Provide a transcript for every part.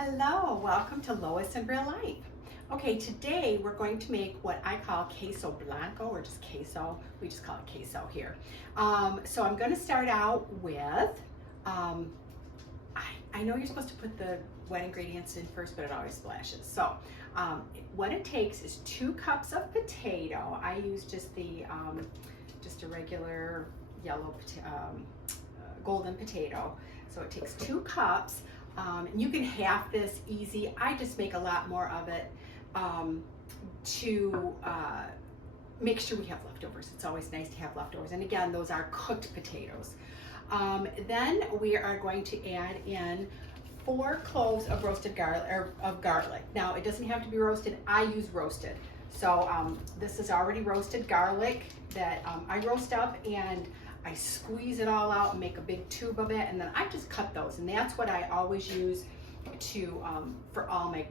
Hello, welcome to Lois in Real Life. Okay, today we're going to make what I call Queso Blanco, or just queso. We just call it queso here. So I'm going to start out with, I know you're supposed to put the wet ingredients in first, but it always splashes. So what it takes is 2 cups of potato. I use just just a regular yellow golden potato. So it takes 2 cups. You can half this easy. I just make a lot more of it to make sure we have leftovers. It's always nice to have leftovers. And again, those are cooked potatoes. Then we are going to add in 4 cloves of roasted garlic, or of garlic. Now it doesn't have to be roasted. I use roasted. So this is already roasted garlic that I roast up, and I squeeze it all out and make a big tube of it, and then I just cut those, and that's what I always use to for all my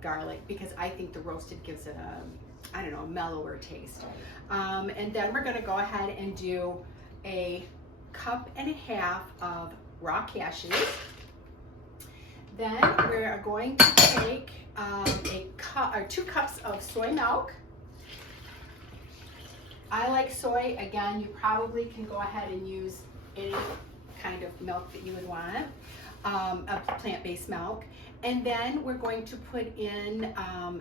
garlic, because I think the roasted gives it a, I don't know, a mellower taste. And then we're going to go ahead and do a 1.5 cups of raw cashews. Then we're going to take 2 cups of soy milk. I like soy. Again, you probably can go ahead and use any kind of milk that you would want, a plant-based milk. And then we're going to put in a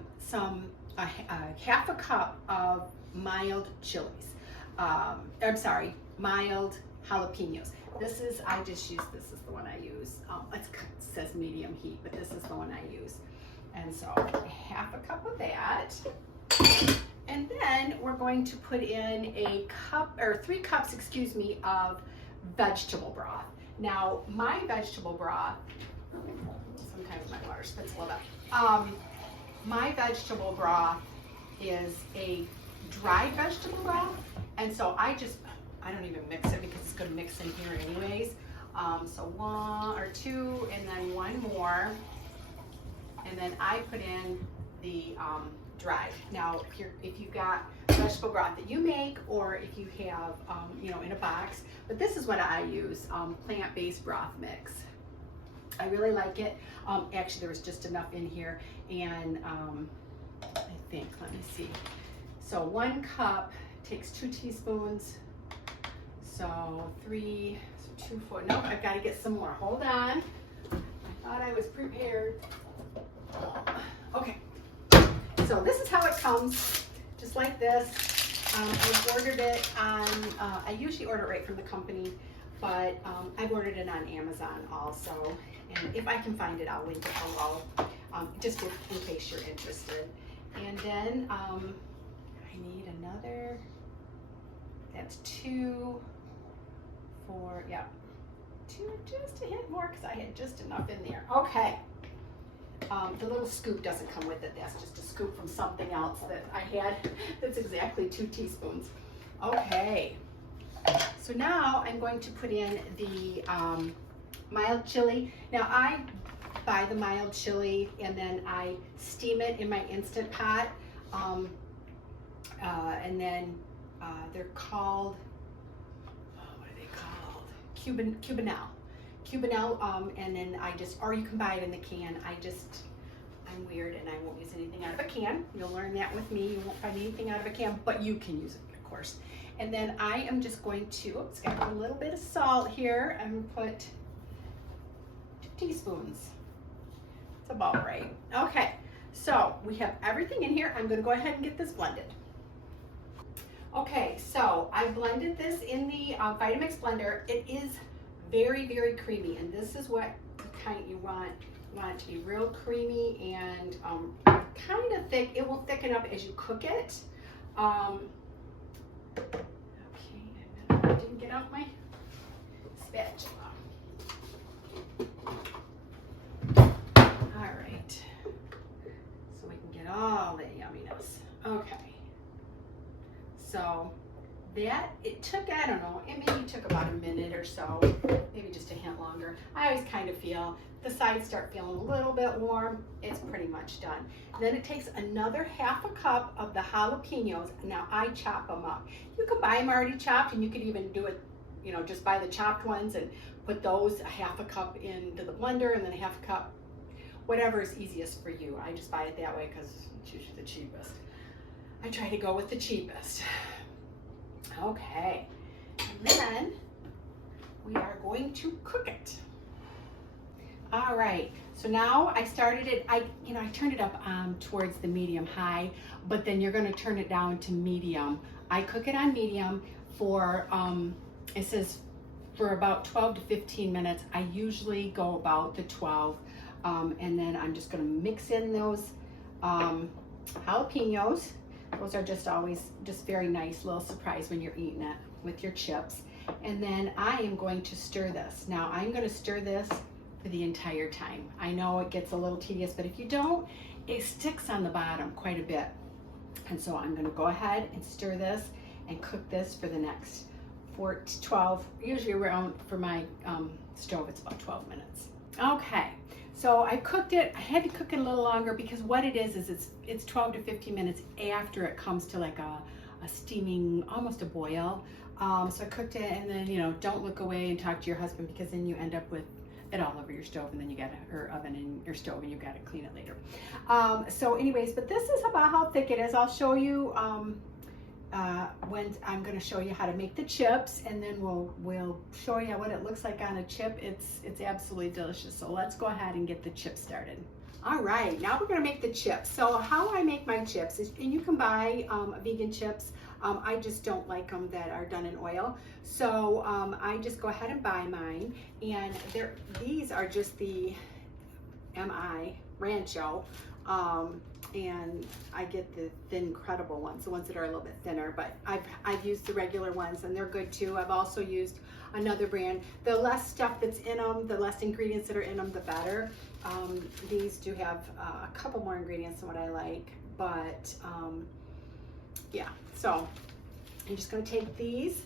1/2 cup of mild chilies. I'm sorry, mild jalapeños. This is is the one I use. It says medium heat, but this is the one I use. And so 1/2 cup of that. And then we're going to put in 3 cups, excuse me, of vegetable broth. Now, my vegetable broth, sometimes my water spits a little bit. My vegetable broth is a dried vegetable broth, and so I don't even mix it because it's going to mix in here anyways. So 1 or 2, and then 1 more, and then I put in the dried. Now, if you've got vegetable broth that you make, or if you have, in a box, but this is what I use, plant-based broth mix. I really like it. Actually, there was just enough in here, and I think, let me see. So 1 cup takes 2 teaspoons. So 3, so 2, 4. No, I've got to get some more. Hold on. I thought I was prepared. Okay. So this is how it comes, just like this. I've ordered it on, I usually order it right from the company, but I've ordered it on Amazon also. And if I can find it, I'll link it below, just in case you're interested. And then I need another, that's 2, 4, yeah, 2, just a hint more, because I had just enough in there. Okay. The little scoop doesn't come with it. That's just a scoop from something else that I had. That's exactly 2 teaspoons. Okay. So now I'm going to put in the mild chili. Now I buy the mild chili and then I steam it in my Instant Pot. And then they're called, what are they called? Cubanelle. And then or you can buy it in the can. I'm weird and I won't use anything out of a can. You'll learn that with me. You won't find anything out of a can, but you can use it, of course. And then I am just going to, it's got a little bit of salt here. I'm gonna put 2 teaspoons. It's about right. Okay, so we have everything in here. I'm gonna go ahead and get this blended. Okay, so I blended this in the Vitamix blender. It is very, very creamy, and this is what kind you want. You want it to be real creamy and kind of thick. It will thicken up as you cook it. Okay, and then I didn't get out my spatula. All right, so we can get all the yumminess. Okay, so that, it took, I don't know, it maybe took about a minute or so, maybe just a hint longer. I always kind of feel the sides start feeling a little bit warm, it's pretty much done. Then it takes another 1/2 cup of the jalapeños. Now I chop them up. You can buy them already chopped, and you could even do it, just buy the chopped ones and put those 1/2 cup into the blender, and then 1/2 cup whatever is easiest for you. I just buy it that way because it's usually the cheapest. I try to go with the cheapest. Okay, and then we are going to cook it. All right, so now I started it, I turned it up towards the medium high, but then you're gonna turn it down to medium. I cook it on medium for, it says for about 12 to 15 minutes. I usually go about the 12, and then I'm just gonna mix in those jalapeños. Those are just always just very nice little surprise when you're eating it with your chips. And then I am going to stir this. Now I'm gonna stir this for the entire time. I know it gets a little tedious, but if you don't, it sticks on the bottom quite a bit. And so I'm gonna go ahead and stir this and cook this for the next 4 to 12, usually around, for my stove, it's about 12 minutes. Okay, so I cooked it. I had to cook it a little longer because what it is it's 12 to 15 minutes after it comes to like a steaming, almost a boil. So I cooked it, and then, don't look away and talk to your husband, because then you end up with it all over your stove, and then you gotta, or oven in your stove, and you gotta clean it later. So anyways, but this is about how thick it is. I'll show you when I'm gonna show you how to make the chips, and then we'll show you what it looks like on a chip. It's absolutely delicious. So let's go ahead and get the chips started. All right, now we're gonna make the chips. So how I make my chips is, and you can buy vegan chips. I just don't like them that are done in oil. So I just go ahead and buy mine. And these are just the MI Rancho. And I get the thin credible ones, the ones that are a little bit thinner, but I've used the regular ones, and they're good too. I've also used another brand. The less stuff that's in them, the less ingredients that are in them, the better. These do have a couple more ingredients than what I like, but yeah. So I'm just gonna take these,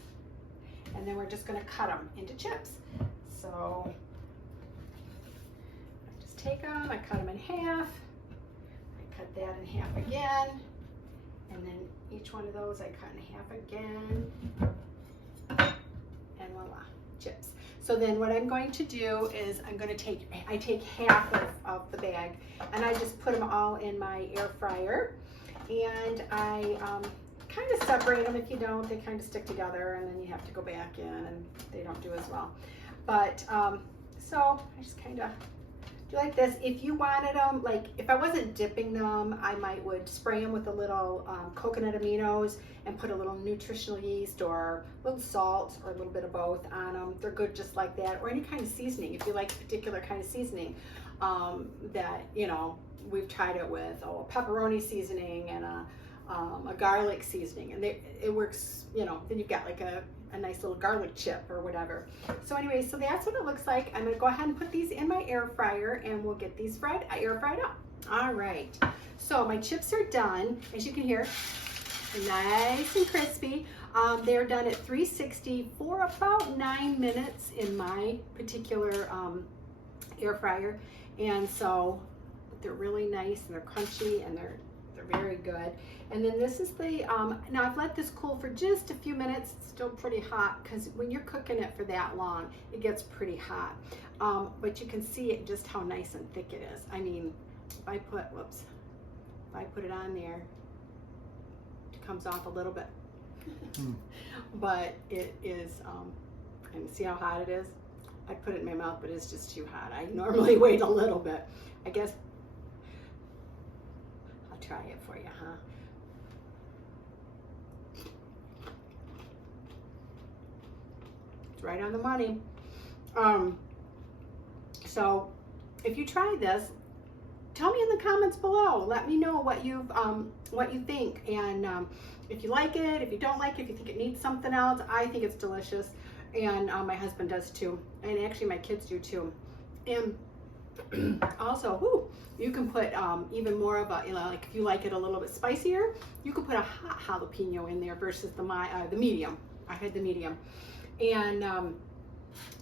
and then we're just gonna cut them into chips. So I just take them, I cut them in half, I cut that in half again, and then each one of those I cut in half again, and voila, chips. So then what I'm going to do is I take half of the bag, and I just put them all in my air fryer, and I kind of separate them. If you don't, they kind of stick together, and then you have to go back in, and they don't do as well. But so I just kind of do like this. If you wanted them, like if I wasn't dipping them, I would spray them with a little coconut aminos and put a little nutritional yeast or a little salt or a little bit of both on them. They're good just like that, or any kind of seasoning. If you like a particular kind of seasoning that, we've tried it with, a pepperoni seasoning and a garlic seasoning, and it works, then you've got like a nice little garlic chip or whatever. So anyway, so that's what it looks like. I'm gonna go ahead and put these in my air fryer, and we'll get these air fried up. All right, so my chips are done. As you can hear, nice and crispy. They're done at 360 for about 9 minutes in my particular air fryer, and so they're really nice, and they're crunchy, and they're very good. And then this is the, now I've let this cool for just a few minutes. It's still pretty hot, because when you're cooking it for that long, it gets pretty hot. But you can see it, just how nice and thick it is. I mean, if I put it on there, it comes off a little bit. But it is, and see how hot it is? I put it in my mouth, but it's just too hot. I normally wait a little bit. I guess I'll try it for you, huh? It's right on the money. So if you try this, tell me in the comments below. Let me know what you think, and if you like it, if you don't like it, if you think it needs something else. I think it's delicious, and my husband does too, and actually my kids do too. And also, you can put even more of a, like if you like it a little bit spicier, you can put a hot jalapeno in there versus the medium. I had the medium. And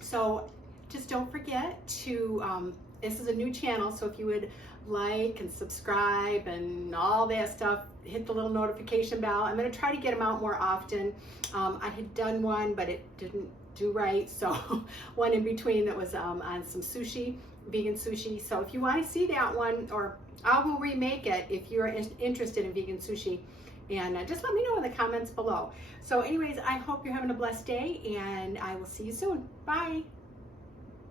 so just don't forget to, this is a new channel, so if you would like and subscribe and all that stuff, hit the little notification bell. I'm going to try to get them out more often. I had done one, but it didn't do right, so one in between that was on some sushi vegan sushi. So if you want to see that one, or I will remake it if you're interested in vegan sushi. And just let me know in the comments below. So anyways, I hope you're having a blessed day, and I will see you soon. Bye.